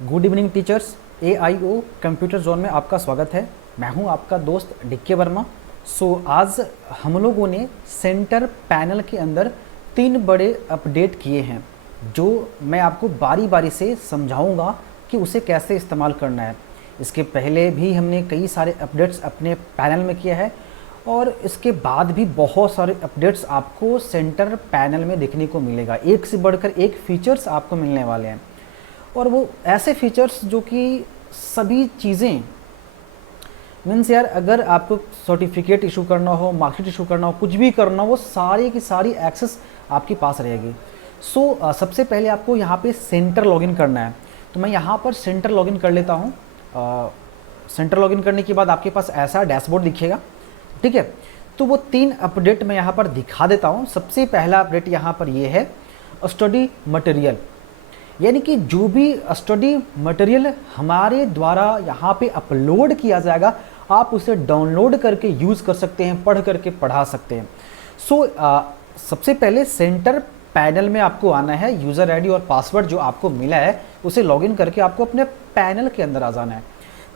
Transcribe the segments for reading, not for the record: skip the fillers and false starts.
Good evening teachers. AIO computer zone में आपका स्वागत है। मैं हूं आपका दोस्त DK वर्मा। आज हम लोगों ने सेंटर पैनल के अंदर 3 बड़े अपडेट किए हैं, जो मैं आपको बारी बारी से समझाऊंगा कि उसे कैसे इस्तेमाल करना है। इसके पहले भी हमने कई सारे अपडेट्स अपने पैनल में किया है और इसके बाद भी बहुत सारे अपडेट्स आपको सेंटर पैनल में देखने को मिलेगा। एक से बढ़कर एक फीचर्स आपको मिलने वाले हैं और वो ऐसे फीचर्स जो कि सभी चीज़ें मीन्स यार, अगर आपको सर्टिफिकेट इशू करना हो, मार्कशीट इशू करना हो, कुछ भी करना हो, वो सारी की सारी एक्सेस आपके पास रहेगी। सबसे पहले आपको यहाँ पे सेंटर लॉगिन करना है। तो मैं यहाँ पर सेंटर लॉगिन कर लेता हूँ। सेंटर लॉगिन करने के बाद आपके पास ऐसा डैशबोर्ड दिखेगा, ठीक है। तो वो 3 अपडेट मैं यहाँ पर दिखा देता हूँ। सबसे पहला अपडेट यहाँ पर ये है स्टडी मटेरियल, यानी कि जो भी स्टडी मटेरियल हमारे द्वारा यहाँ पे अपलोड किया जाएगा, आप उसे डाउनलोड करके यूज़ कर सकते हैं, पढ़ करके पढ़ा सकते हैं। सबसे पहले सेंटर पैनल में आपको आना है। यूज़र आईडी और पासवर्ड जो आपको मिला है उसे लॉगिन करके आपको अपने पैनल के अंदर आ जाना है।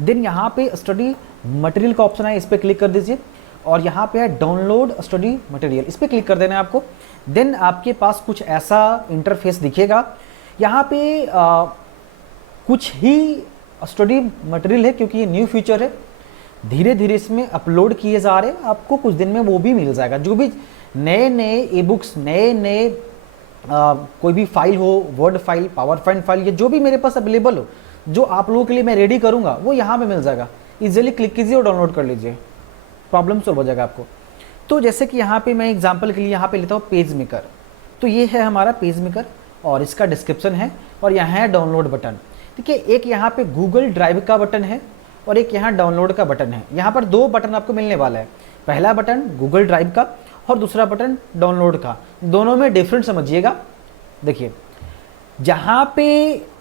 देन यहाँ पे स्टडी मटेरियल का ऑप्शन है, इस पर क्लिक कर दीजिए और यहाँ पे है डाउनलोड स्टडी मटेरियल, इस पर क्लिक कर देना है आपको। देन आपके पास कुछ ऐसा इंटरफेस दिखेगा। यहाँ पे कुछ ही स्टडी मटेरियल है, क्योंकि ये न्यू फीचर है, धीरे धीरे इसमें अपलोड किए जा रहे हैं। आपको कुछ दिन में वो भी मिल जाएगा। जो भी नए नए ई बुक्स, नए कोई भी फाइल हो, word file, power point file, ये जो भी मेरे पास अवेलेबल हो, जो आप लोगों के लिए मैं रेडी करूँगा, वो यहाँ पे मिल जाएगा। ईजिली क्लिक कीजिए और डाउनलोड कर लीजिए, प्रॉब्लम सॉल्व हो जाएगा आपको। तो जैसे कि यहाँ पे मैं एग्जाम्पल के लिए यहाँ पे लेता हूँ पेज मेकर। तो ये है हमारा पेज मेकर और इसका डिस्क्रिप्शन है और यहाँ है डाउनलोड बटन। ठीक है, एक यहाँ पे गूगल ड्राइव का बटन है और एक यहाँ डाउनलोड का बटन है। यहाँ पर 2 बटन आपको मिलने वाला है। पहला बटन गूगल ड्राइव का और दूसरा बटन डाउनलोड का। दोनों में डिफरेंट समझिएगा। देखिए, जहाँ पे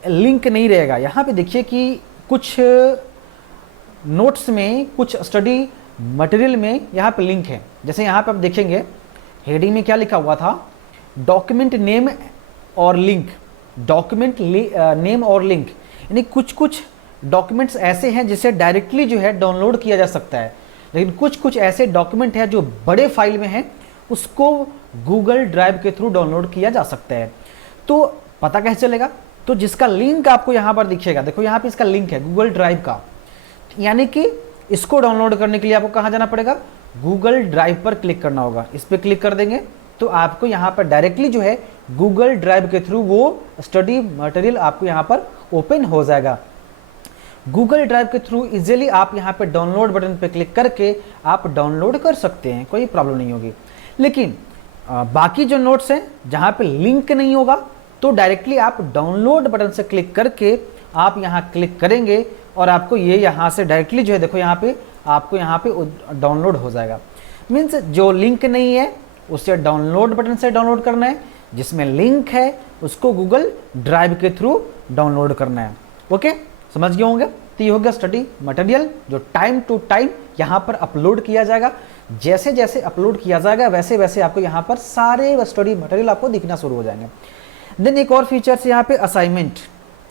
लिंक नहीं रहेगा, यहाँ पे देखिए कि कुछ नोट्स में, कुछ स्टडी मटेरियल में यहाँ पे लिंक है। जैसे यहाँ पे आप देखेंगे हेडिंग में क्या लिखा हुआ था, डॉक्यूमेंट नेम और लिंक, डॉक्यूमेंट नेम और लिंक, यानी कुछ कुछ डॉक्यूमेंट्स ऐसे हैं जिसे डायरेक्टली जो है डाउनलोड किया जा सकता है, लेकिन कुछ कुछ ऐसे डॉक्यूमेंट हैं जो बड़े फाइल में हैं, उसको गूगल ड्राइव के थ्रू डाउनलोड किया जा सकता है। तो पता कैसे चलेगा? तो जिसका लिंक आपको यहाँ पर दिखेगा, देखो यहाँ पे इसका लिंक है गूगल ड्राइव का, यानी कि इसको डाउनलोड करने के लिए आपको कहाँ जाना पड़ेगा? गूगल ड्राइव पर क्लिक करना होगा। इस पर क्लिक कर देंगे तो आपको यहाँ पर डायरेक्टली जो है गूगल ड्राइव के थ्रू वो स्टडी मटेरियल आपको यहाँ पर ओपन हो जाएगा। गूगल ड्राइव के थ्रू इजीली आप यहाँ पे डाउनलोड बटन पे क्लिक करके आप डाउनलोड कर सकते हैं, कोई प्रॉब्लम नहीं होगी। लेकिन बाकी जो नोट्स हैं जहाँ पे लिंक नहीं होगा, तो डायरेक्टली आप डाउनलोड बटन से क्लिक करके आप यहाँ क्लिक करेंगे और आपको ये यहाँ से डायरेक्टली जो है, देखो यहाँ पे आपको यहाँ पे डाउनलोड हो जाएगा। मीन्स जो लिंक नहीं है उसे डाउनलोड बटन से डाउनलोड करना है, जिसमें लिंक है उसको गूगल ड्राइव के थ्रू डाउनलोड करना है। ओके, समझ गए होंगे? तो ये हो गया स्टडी मटेरियल, जो टाइम टू टाइम यहाँ पर अपलोड किया जाएगा। जैसे जैसे अपलोड किया जाएगा वैसे वैसे आपको यहाँ पर सारे स्टडी मटेरियल आपको दिखना शुरू हो जाएंगे। देन एक और फीचर्स यहाँ पे असाइनमेंट।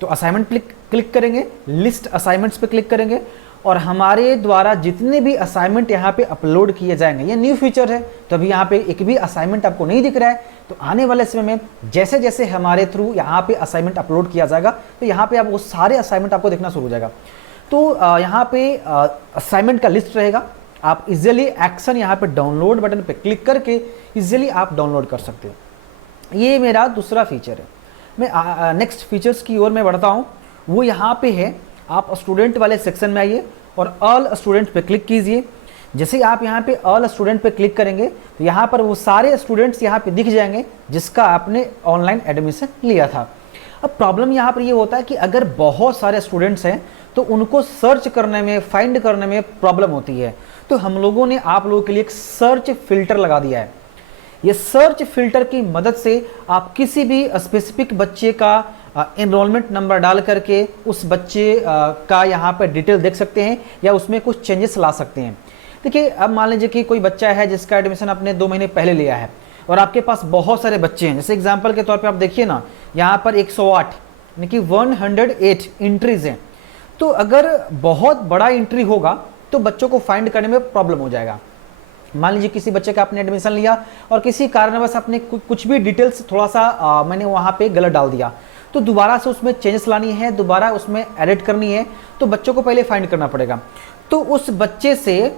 तो असाइनमेंट क्लिक करेंगे, लिस्ट असाइनमेंट्स पे क्लिक करेंगे और हमारे द्वारा जितने भी असाइनमेंट यहाँ पे अपलोड किए जाएंगे, ये न्यू फीचर है, तो अभी यहाँ पे एक भी असाइनमेंट आपको नहीं दिख रहा है। तो आने वाले समय में जैसे जैसे हमारे थ्रू यहाँ पे असाइनमेंट अपलोड किया जाएगा, तो यहाँ पे आप वो सारे असाइनमेंट आपको देखना शुरू हो जाएगा। तो यहाँ पे असाइनमेंट का लिस्ट रहेगा। आप इजिली एक्शन यहाँ पे डाउनलोड बटन पे क्लिक करके इजिली आप डाउनलोड कर सकते हो। ये मेरा दूसरा फीचर है। मैं नेक्स्ट फीचर्स की ओर मैं बढ़ता हूँ। वो यहाँ पे है, आप स्टूडेंट वाले सेक्शन में आइए और ऑल स्टूडेंट पे क्लिक कीजिए। जैसे ही आप यहाँ पे ऑल स्टूडेंट पे क्लिक करेंगे तो यहाँ पर वो सारे स्टूडेंट्स यहाँ पे दिख जाएंगे जिसका आपने ऑनलाइन एडमिशन लिया था। अब प्रॉब्लम यहाँ पर ये होता है कि अगर बहुत सारे स्टूडेंट्स हैं तो उनको सर्च करने में, फाइंड करने में प्रॉब्लम होती है। तो हम लोगों ने आप लोगों के लिए एक सर्च फिल्टर लगा दिया है। ये सर्च फिल्टर की मदद से आप किसी भी स्पेसिफिक बच्चे का एनरोलमेंट नंबर डाल करके उस बच्चे का यहाँ पर डिटेल देख सकते हैं या उसमें कुछ चेंजेस ला सकते हैं। देखिए, अब मान लीजिए कि कोई बच्चा है जिसका एडमिशन आपने 2 महीने पहले लिया है और आपके पास बहुत सारे बच्चे हैं। जैसे एग्जांपल के तौर पे आप देखिए ना, यहाँ पर 108 यानी कि 108 एंट्रीज हैं। तो अगर बहुत बड़ा एंट्री होगा तो बच्चों को फाइंड करने में प्रॉब्लम हो जाएगा। मान लीजिए किसी बच्चे का आपने एडमिशन लिया और किसी कारणवश आपने कुछ भी डिटेल्स थोड़ा सा मैंने वहाँ पे गलत डाल दिया, तो दोबारा से उसमें चेंजेस लानी है, दोबारा उसमें एडिट करनी है, तो बच्चों को पहले फाइंड करना पड़ेगा। तो उस बच्चे से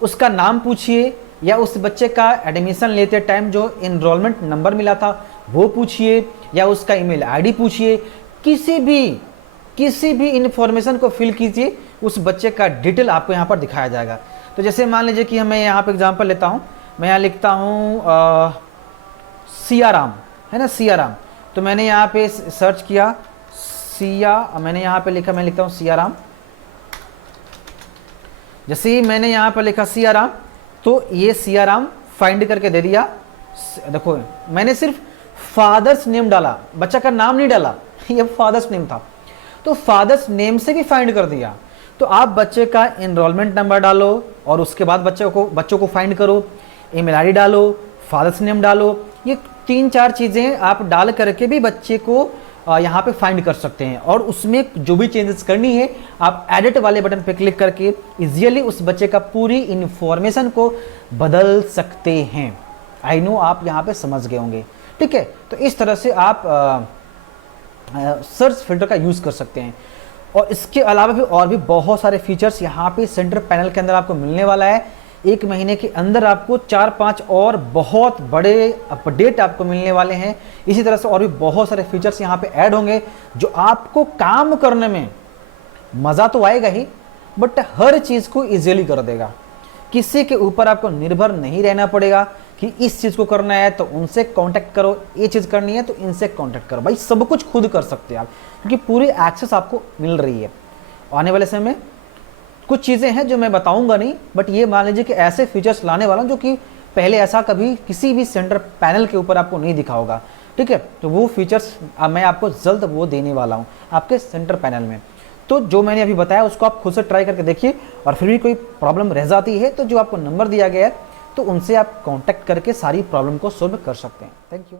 उसका नाम पूछिए, या उस बच्चे का एडमिशन लेते टाइम जो इनरोलमेंट नंबर मिला था वो पूछिए, या उसका ईमेल आईडी पूछिए, किसी भी इंफॉर्मेशन को फिल कीजिए, उस बच्चे का डिटेल आपको यहाँ पर दिखाया जाएगा। तो जैसे मान लीजिए कि मैं यहाँ पे एग्जांपल लेता हूँ, मैं यहाँ लिखता हूँ सियाराम, है ना, सियाराम। तो मैंने यहाँ पे सर्च किया मैंने यहाँ पे लिखा, मैं लिखता हूँ सियाराम। जैसे ही मैंने यहाँ पर लिखा सियाराम, तो ये सियाराम फाइंड करके दे दिया। देखो मैंने सिर्फ फादर्स नेम डाला, बच्चा का नाम नहीं डाला, ये फादर्स नेम था, तो फादर्स नेम से भी फाइंड कर दिया। तो आप बच्चे का एनरोलमेंट नंबर डालो और उसके बाद बच्चों को फाइंड करो, ईमेल आईडी डालो, फादर्स नेम डालो, ये 3-4 चीज़ें आप डाल करके भी बच्चे को यहाँ पे फाइंड कर सकते हैं। और उसमें जो भी चेंजेस करनी है आप एडिट वाले बटन पे क्लिक करके इजीली उस बच्चे का पूरी इन्फॉर्मेशन को बदल सकते हैं। आई नो आप यहाँ पे समझ गए होंगे, ठीक है। तो इस तरह से आप सर्च फिल्टर का यूज़ कर सकते हैं। और इसके अलावा भी और भी बहुत सारे फीचर्स यहाँ पे सेंटर पैनल के अंदर आपको मिलने वाला है। 1 महीने के अंदर आपको 4-5 और बहुत बड़े अपडेट आपको मिलने वाले हैं। इसी तरह से और भी बहुत सारे फीचर्स यहाँ पे ऐड होंगे जो आपको काम करने में मज़ा तो आएगा ही, बट हर चीज़ को इजीली कर देगा। किसी के ऊपर आपको निर्भर नहीं रहना पड़ेगा कि इस चीज़ को करना है तो उनसे कांटेक्ट करो, ये चीज़ करनी है तो इनसे कांटेक्ट करो। भाई सब कुछ खुद कर सकते हैं आप, क्योंकि पूरी एक्सेस आपको मिल रही है। आने वाले समय में कुछ चीज़ें हैं जो मैं बताऊंगा नहीं, बट ये मान लीजिए कि ऐसे फीचर्स लाने वाला हूं जो कि पहले ऐसा कभी किसी भी सेंटर पैनल के ऊपर आपको नहीं दिखा होगा, ठीक है। तो वो फीचर्स मैं आपको जल्द वो देने वाला हूँ आपके सेंटर पैनल में। तो जो मैंने अभी बताया उसको आप खुद से ट्राई करके देखिए, और फिर भी कोई प्रॉब्लम रह जाती है तो जो आपको नंबर दिया गया है तो उनसे आप कांटेक्ट करके सारी प्रॉब्लम को सॉल्व कर सकते हैं। Thank you.